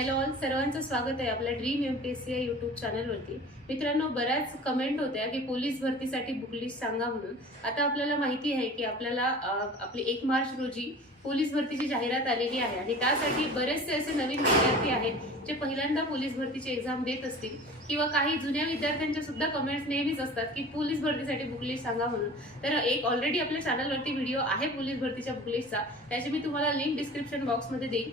Hello all सर्वांचं स्वागत आहे आपल्या dream M P S C या युट्यूब चॅनलवरती मित्रांनो बऱ्याच कमेंट होत्या की पोलीस भरतीसाठी बुकलिस्ट सांगा म्हणून. आता आपल्याला माहिती आहे की आपल्याला आपली एक मार्च रोजी पोलीस भरतीची जाहिरात आलेली आहे आणि त्यासाठी बरेचसे असे नवीन विद्यार्थी आहेत जे पहिल्यांदा पोलीस भरतीची एक्झाम देत असतील किंवा काही जुन्या विद्यार्थ्यांच्या सुद्धा कमेंट्स नेहमीच असतात की पोलीस भरतीसाठी बुकलिस्ट सांगा म्हणून. तर एक ऑलरेडी आपल्या चॅनलवरती व्हिडिओ आहे पोलीस भरतीच्या बुकलिस्टचा त्याची मी तुम्हाला लिंक डिस्क्रिप्शन बॉक्समध्ये देईन.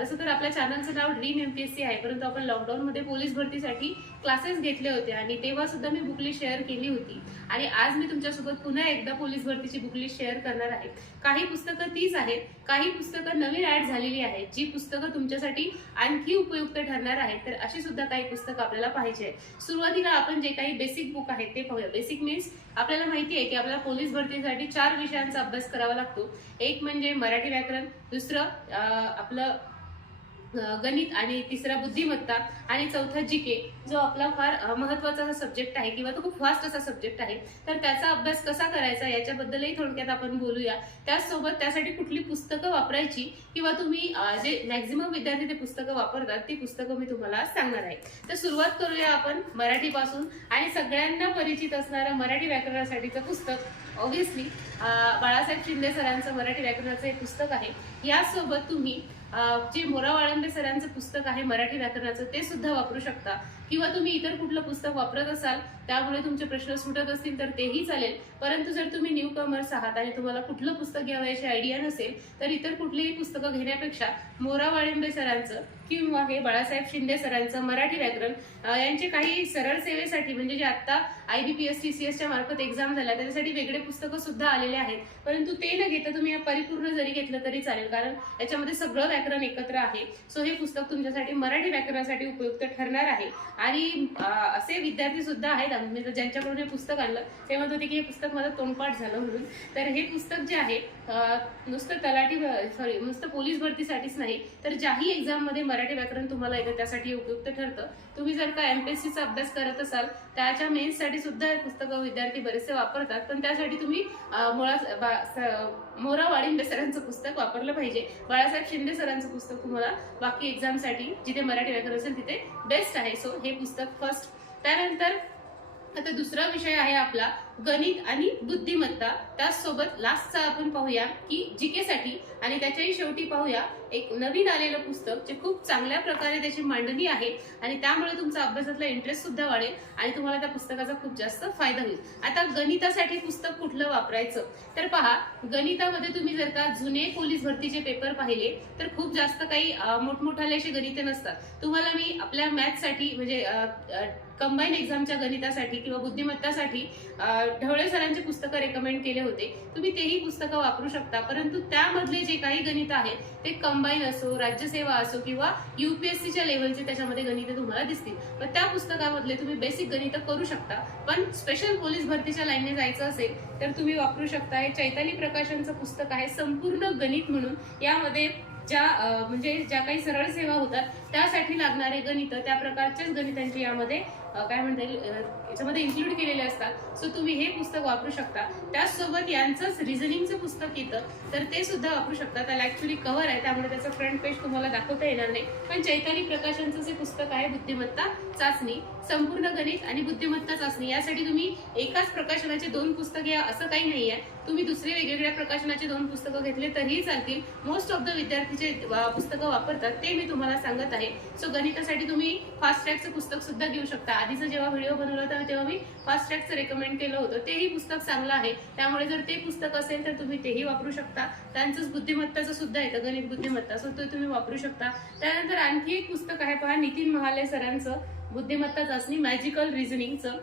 तसं तर आपल्या चॅनलचं नाव ड्रीम एमपीएससी आहे परंतु आपण लॉकडाऊनमध्ये पोलीस भरतीसाठी क्लासेस घेतले होते आणि तेव्हा सुद्धा मी बुकली शेअर केली होती. आणि आज मी तुमच्यासोबत पुन्हा एकदा पोलीस भरतीची बुकली शेअर करणार आहे. काही पुस्तकं तीच आहेत काही पुस्तकं नवीन ऍड झालेली आहेत जी पुस्तकं तुमच्यासाठी आणखी उपयुक्त ठरणार आहेत. तर अशी सुद्धा काही पुस्तकं आपल्याला पाहिजे आहेत. सुरुवातीला आपण जे काही बेसिक बुक आहेत ते पाहूया. बेसिक मीन्स आपल्याला माहिती आहे की आपल्याला पोलीस भरतीसाठी चार विषयांचा अभ्यास करावा लागतो. एक म्हणजे मराठी व्याकरण दुसरं आपलं गणित आणि तिसरा बुद्धिमत्ता आणि चौथा जी के जो आपला फार महत्त्वाचा असा सब्जेक्ट आहे किंवा तो खूप फास्ट असा सब्जेक्ट आहे. तर त्याचा अभ्यास कसा करायचा याच्याबद्दलही थोडक्यात आपण बोलूया. त्याचसोबत त्यासाठी कुठली पुस्तकं वापरायची किंवा तुम्ही जे मॅक्झिमम विद्यार्थी ते पुस्तकं वापरतात ती पुस्तकं मी तुम्हाला सांगणार आहे. तर सुरुवात करूया आपण मराठीपासून. आणि सगळ्यांना परिचित असणारं मराठी व्याकरणासाठीचं पुस्तक ऑब्व्हियसली बाळासाहेब शिंदे सरांचं मराठी व्याकरणाचं हे पुस्तक आहे. यासोबत तुम्ही जे मोरा वाळंबे सरांचं पुस्तक आहे मराठी व्याकरणाचं ते सुद्धा वापरू शकता. किंवा तुम्ही इतर कुठलं पुस्तक वापरत असाल त्यामुळे तुमचे प्रश्न सुटत असतील तर तेही चालेल. परंतु जर तुम्ही न्यू कमर्स आहात आणि तुम्हाला कुठलं पुस्तक घ्यावयाची आयडिया नसेल तर इतर कुठलीही पुस्तकं घेण्यापेक्षा मोरा वाळिंबे सरांचं किंवा हे बाळासाहेब शिंदे सरांचं मराठी व्याकरण यांचे काही सरळ सेवेसाठी म्हणजे जे आता I B P S T C एसच्या मार्फत एक्झाम झाल्या त्याच्यासाठी वेगळे पुस्तकं सुद्धा आलेले आहेत. परंतु ते न घेता तुम्ही या परिपूर्ण जरी घेतलं तरी चालेल. कारण याच्यामध्ये सगळं व्याकरण एकत्र आहे. सो हे पुस्तक तुमच्यासाठी मराठी व्याकरणासाठी उपयुक्त ठरणार आहे. आणि असे विद्यार्थी सुद्धा आहेत आम्ही म्हणजे ज्यांच्याकडून हे पुस्तक आणलं ते म्हणत होते की हे पुस्तक माझं तोंडपाठ झालं म्हणून. तर हे पुस्तक जे आहे नुसतं तलाठी सॉरी नुसतं पोलीस भरतीसाठीच नाही तर ज्याही एक्झाममध्ये मराठी व्याकरण तुम्हाला येतं त्यासाठी उपयुक्त ठरतं. तुम्ही जर का एमपीएससीचा अभ्यास करत असाल त्याच्या मेन्ससाठी सुद्धा हे पुस्तकं विद्यार्थी बरेचसे वापरतात. पण त्यासाठी तुम्ही मुळा बा- स- मोरा वाळिंबे सरांचं पुस्तक वापरलं पाहिजे. बाळासाहेब शिंदे सरांचं पुस्तक तुम्हाला बाकी एक्झामसाठी जिथे मराठी व्याकरण असेल तिथे बेस्ट आहे. सो हे पुस्तक फर्स्ट त्यानंतर आता दुसरा विषय आहे आपला गणित आणि बुद्धिमत्ता. त्याचसोबत लास्टचा आपण पाहूया की जीकेसाठी आणि त्याच्याही शेवटी पाहूया एक नवीन आलेलं पुस्तक जे खूप चांगल्या प्रकारे त्याची मांडणी आहे आणि त्यामुळे तुमचा अभ्यासातला इंटरेस्ट सुद्धा वाढेल आणि तुम्हाला त्या पुस्तकाचा खूप जास्त फायदा होईल. आता गणितासाठी पुस्तक कुठलं वापरायचं? तर पहा गणितामध्ये तुम्ही जर का जुने पोलीस भरतीचे पेपर पाहिले तर खूप जास्त काही मोठमोठाले असे गणिते नसतात. तुम्हाला मी आपल्या मॅथ्ससाठी म्हणजे कंबाईन एक्झामच्या गणितासाठी किंवा बुद्धिमत्तासाठी ढवळे सरांची पुस्तकं रेकमेंड केले होते. तुम्ही तेही पुस्तकं वापरू शकता. परंतु त्यामधले जे काही गणित आहेत ते कंबाईन असो राज्यसेवा असो किंवा युपीएससीच्या लेवलचे त्याच्यामध्ये गणिते तुम्हाला दिसतील. पण त्या पुस्तकामधले तुम्ही बेसिक गणित करू शकता. पण स्पेशल पोलीस भरतीच्या लाईनने जायचं असेल तर तुम्ही वापरू शकता हे चैताली प्रकाशनचं पुस्तक आहे संपूर्ण गणित म्हणून. यामध्ये ज्या म्हणजे ज्या काही सरळ सेवा होतात त्यासाठी लागणारे गणित त्या प्रकारच्याच गणितांची यामध्ये काय म्हणता येईल याच्यामध्ये इन्क्लूड केलेले असतात. सो तुम्ही हे पुस्तक वापरू शकता. त्याचसोबत यांचंच रिझनिंगचं पुस्तक येतं तर ते सुद्धा वापरू शकता. त्याला ऍक्च्युली कव्हर आहे. त्यामुळे त्याचं फ्रंट पेज तुम्हाला दाखवता येणार नाही. पण चैताली प्रकाशनचं जे पुस्तक आहे बुद्धिमत्ता चाचणी संपूर्ण गणित आणि बुद्धिमत्ता चाचणी यासाठी तुम्ही एकाच प्रकाशनाचे दोन पुस्तके असं काही नाही आहे तुम्ही दुसरे वेगवेगळ्या प्रकाशनाचे दोन पुस्तकं घेतले तरीही चालतील. मोस्ट ऑफ द विद्यार्थीचे जे पुस्तकं वापरतात ते मी तुम्हाला सांगत आहे. सो गणितासाठी तुम्ही फास्ट ट्रॅकचं पुस्तक सुद्धा घेऊ शकता. आधीचं जेव्हा व्हिडिओ बनवला होता तेव्हा मी फास्ट ट्रॅकचं रेकमेंड केलं होतं. तेही पुस्तक चांगलं आहे. त्यामुळे जर ते पुस्तक असेल तर तुम्ही तेही वापरू शकता. त्यांचंच बुद्धिमत्ताचं सुद्धा येतं गणित बुद्धिमत्ता. सो ते तुम्ही वापरू शकता. त्यानंतर आणखी एक पुस्तक आहे पहा नितीन महाले सरांचं बुद्धिमत्ता चाचणी मॅजिकल रिझनिंगचं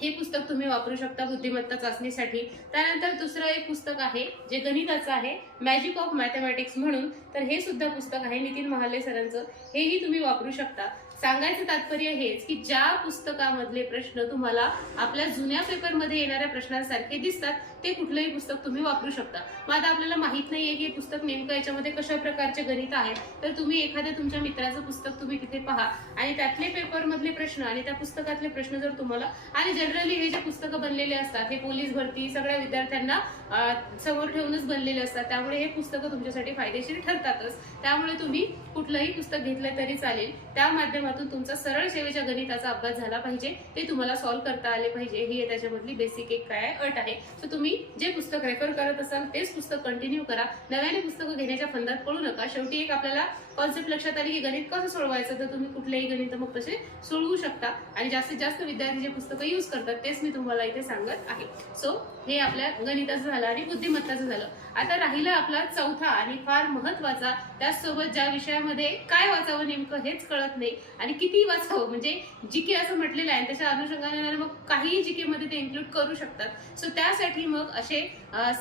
हे पुस्तक तुम्ही वापरू शकता बुद्धिमत्ता चाचणीसाठी. त्यानंतर दुसरं एक पुस्तक आहे जे गणिताचं आहे मॅजिक ऑफ मॅथमॅटिक्स म्हणून. तर हे सुद्धा पुस्तक आहे नितीन महाले सरांचं. हेही तुम्ही वापरू शकता. सांगायचं तात्पर्य हेच की ज्या पुस्तकामधले प्रश्न तुम्हाला आपल्या जुन्या पेपरमध्ये येणाऱ्या प्रश्नांसारखे दिसतात ते कुठलंही पुस्तक तुम्ही वापरू शकता. मग आता आपल्याला माहीत नाहीये की हे पुस्तक नेमकं याच्यामध्ये कशा प्रकारचे गणित आहेत तर तुम्ही एखाद्या तुमच्या मित्राचं पुस्तक तुम्ही तिथे पहा आणि त्यातले पेपरमधले प्रश्न आणि त्या पुस्तकातले प्रश्न जर तुम्हाला आणि जनरली हे जे पुस्तकं बनलेले असतात हे पोलीस भरती सगळ्या विद्यार्थ्यांना समोर ठेवूनच बनलेले असतात. त्यामुळे हे पुस्तकं तुमच्यासाठी फायदेशीर ठरतातच. त्यामुळे तुम्ही कुठलंही पुस्तक घेतलं तरी चालेल. त्या माध्यमातून तुमचा सरळ सेवेच्या गणिताचा अभ्यास झाला पाहिजे ते तुम्हाला सॉल्व्ह करता आले पाहिजे. ही त्याच्यामधली बेसिक एक काय अट आहे. तर तुम्ही जे पुस्तक रेफर करत असाल तेच पुस्तक कंटिन्यू करा. नव्याने पुस्तकं घेण्याच्या फंदात पळू नका. शेवटी एक आपल्याला कॉन्सेप्ट लक्षात आली की गणित कसं सोडवायचं तर तुम्ही कुठलेही गणित मग तसे सोडवू शकता. आणि जास्तीत जास्त विद्यार्थी जे पुस्तकं यूज करतात तेच मी तुम्हाला इथे सांगत आहे. सो हे आपल्या गणिताचं झालं आणि बुद्धिमत्ताचं झालं. आता राहिला आपला चौथा आणि फार महत्त्वाचा त्याचसोबत ज्या विषयामध्ये काय वाचावं नेमकं हेच कळत नाही. आणि किती वाचावं? म्हणजे जीके असं म्हटलेलं आहे त्याच्या अनुषंगाने मग काहीही जीकेमध्ये ते इन्क्लूड करू शकतात. सो त्यासाठी मग असे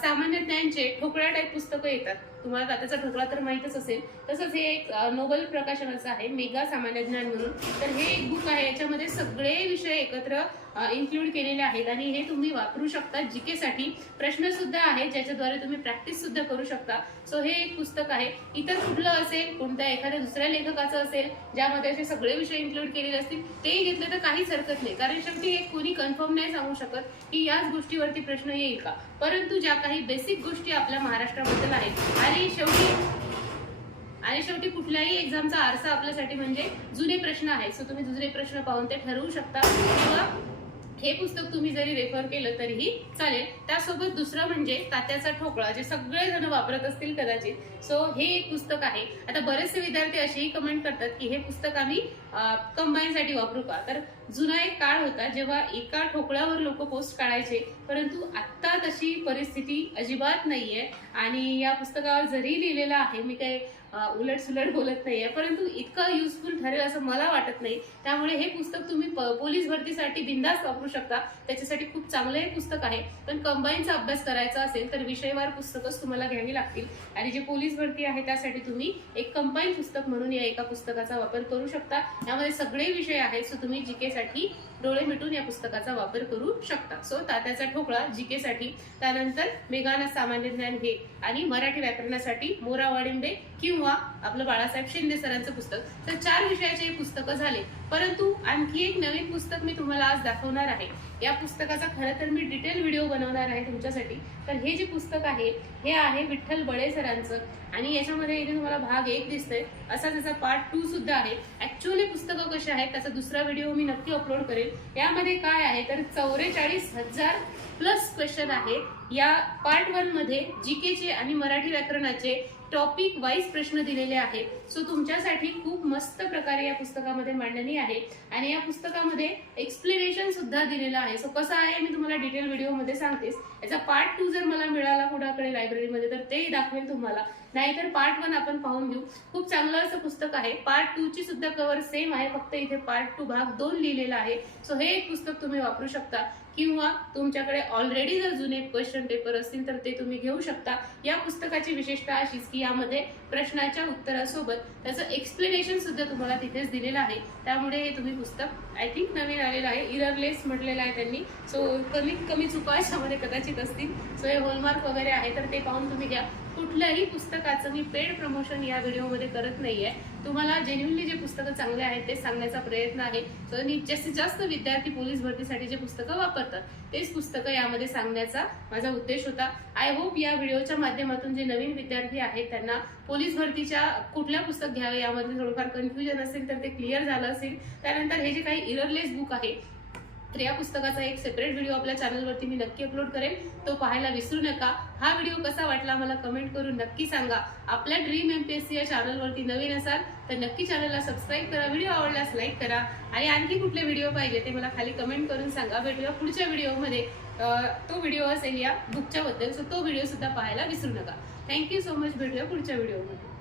सामान्य ज्ञानचे ठोकळ्या टाईप पुस्तकं येतात. तुम्हाला दात्याचा ठोकळा तर माहीतच असेल. तसंच हे एक नोबल प्रकाशनाचं आहे मेगा सामान्य ज्ञान म्हणून. तर हे एक बुक आहे. याच्यामध्ये सगळे विषय एकत्र इन्क्लूड केलेले आहेत आणि हे तुम्ही वापरू शकता. जिकेसाठी प्रश्न सुद्धा आहेत ज्याच्याद्वारे तुम्ही प्रॅक्टिस सुद्धा करू शकता. सो हे एक पुस्तक आहे. इतर कुठलं असेल कोणत्या एखाद्या दुसऱ्या लेखकाचं असेल ज्यामध्ये असे सगळे विषय इन्क्लूड केलेले असतील तेही घेतले तर काहीच हरकत नाही. कारण शेवटी एक कोणी कन्फर्म नाही सांगू शकत की याच गोष्टीवरती प्रश्न येईल का. परंतु ज्या काही बेसिक गोष्टी आपल्या महाराष्ट्राबद्दल आहेत आणि शेवटी आणि शेवटी कुठल्याही एक्झामचा आरसा आपल्यासाठी म्हणजे जुने प्रश्न आहेत. सो तुम्ही जुने प्रश्न पाहून ते ठरवू शकता किंवा हे पुस्तक तुम्ही जरी रेफर केलं तरीही चालेल. त्यासोबत दुसरं म्हणजे तात्याचा ठोकळा जे सगळेजण वापरत असतील कदाचित. सो हे एक पुस्तक आहे. आता बरेचसे विद्यार्थी असेही कमेंट करतात की हे पुस्तक आम्ही कंबाईनसाठी वापरू का? तर जुना एक काळ होता जेव्हा एका ठोकळ्यावर लोक पोस्ट काढायचे. परंतु आत्ता तशी परिस्थिती अजिबात नाहीये. आणि या पुस्तकावर जरी लिहिलेलं आहे मी काही उलट सुलट बोलत नाहीये. परंतु इतकं युजफुल ठरेल असं मला वाटत नाही. त्यामुळे हे पुस्तक तुम्ही प- पोलीस भरतीसाठी बिंदास वापरू शकता. त्याच्यासाठी खूप चांगलं हे पुस्तक आहे. पण कंबाईनचा अभ्यास करायचा असेल तर विषयवार पुस्तकच तुम्हाला घ्यावी लागतील. आणि जे पोलीस भरती आहे त्यासाठी तुम्ही एक कंबाईन पुस्तक म्हणून या एका पुस्तकाचा वापर करू शकता. यामध्ये सगळे विषय आहेत सो तुम्ही जी साठी डोळे मिटून या पुस्तकाचा वापर करू शकता. सो तात्याचा ठोकळा जीके साठी त्यानंतर मेघाना सामान्य ज्ञान हे आणि मराठी व्याकरणासाठी मोरा वाडिंबे किंवा आपलं बाळासाहेब शिंदे सरांचं पुस्तक. तर चार विषयाचे हे पुस्तकं झाले. परंतु आणखी एक नवीन पुस्तक मी तुम्हाला आज दाखवणार आहे. या पुस्तकाचा खरं तर मी डिटेल व्हिडिओ बनवणार आहे तुमच्यासाठी. तर हे जे पुस्तक आहे हे आहे विठ्ठल बळे सरांचं. आणि याच्यामध्ये इथे तुम्हाला भाग एक दिसतोय. असा त्याचा पार्ट टू सुद्धा आहे. ऍक्च्युअली पुस्तकं कशी आहेत त्याचा दुसरा व्हिडिओ मी नक्की अपलोड करेन. यामध्ये काय आहे तर चौवेचाळीस हजार प्लस क्वेश्चन आहेत या पार्ट वनमध्ये जीकेचे आणि मराठी व्याकरणाचे टॉपिक वाईज प्रश्न दिलेले आहेत. सो तुमच्यासाठी खूप मस्त प्रकारे या पुस्तकामध्ये मांडणी आहे. आणि या पुस्तकामध्ये एक्सप्लेनेशन सुद्धा दिलेलं आहे. सो कसं आहे मी तुम्हाला डिटेल व्हिडिओमध्ये सांगतेस याचा पार्ट टू जर मला मिळाला कुणाकडे लायब्ररीमध्ये तर तेही दाखवेल तुम्हाला. नाहीतर पार्ट वन आपण पाहून घेऊ. खूप चांगलं असं पुस्तक आहे. पार्ट टू ची सुद्धा कव्हर सेम आहे. फक्त इथे पार्ट टू भाग दोन लिहिलेला आहे. सो हे एक पुस्तक तुम्ही वापरू शकता. किंवा तुमच्याकडे ऑलरेडी जर जुने क्वेश्चन पेपर असतील तर ते तुम्ही घेऊ शकता. या पुस्तकाची विशेषता अशीच की यामध्ये प्रश्नाच्या उत्तरासोबत त्याचं एक्सप्लेनेशन सुद्धा तुम्हाला तिथेच दिलेलं आहे. त्यामुळे हे तुम्ही पुस्तक आय थिंक नवीन आलेलं आहे. इररलेस म्हटलेलं आहे त्यांनी. सो कमीत कमी चुका याच्यामध्ये कदाचित असतील. सो हे होलमार्क वगैरे आहे तर ते पाहून तुम्ही घ्या. कुठल्याही पुस्तकाचं मी पेड प्रमोशन या व्हिडिओमध्ये करत नाहीये. तुम्हाला जेन्युनली जे पुस्तकं चांगले आहेत ते सांगण्याचा प्रयत्न आहे. तर मी जास्तीत जास्त विद्यार्थी पोलीस भरतीसाठी जे पुस्तकं वापरतात तेच पुस्तकं यामध्ये सांगण्याचा माझा उद्देश होता. आय होप या व्हिडिओच्या माध्यमातून जे नवीन विद्यार्थी आहेत त्यांना पोलीस भरतीच्या कुठल्या पुस्तक घ्यावे यामध्ये थोडंफार कन्फ्युजन असेल तर ते क्लिअर झालं असेल. त्यानंतर हे जे काही इररलेस बुक आहे तर या पुस्तकाचा एक सेपरेट व्हिडिओ आपल्या चॅनलवरती मी नक्की अपलोड करेन. तो पाहायला विसरू नका. हा व्हिडिओ कसा वाटला मला कमेंट करून नक्की सांगा. आपल्या ड्रीम एमपीएससी या चॅनलवरती नवीन असाल तर नक्की चॅनलला सबस्क्राईब करा. व्हिडिओ आवडल्यास लाईक करा. आणि आणखी कुठले व्हिडिओ पाहिजे ते मला खाली कमेंट करून सांगा. भेटूया पुढच्या व्हिडिओमध्ये तो व्हिडिओ असेल या बुकच्या बद्दल. सो तो व्हिडिओ सुद्धा पाहायला विसरू नका. थँक्यू सो मच भेटूया पुढच्या व्हिडिओमध्ये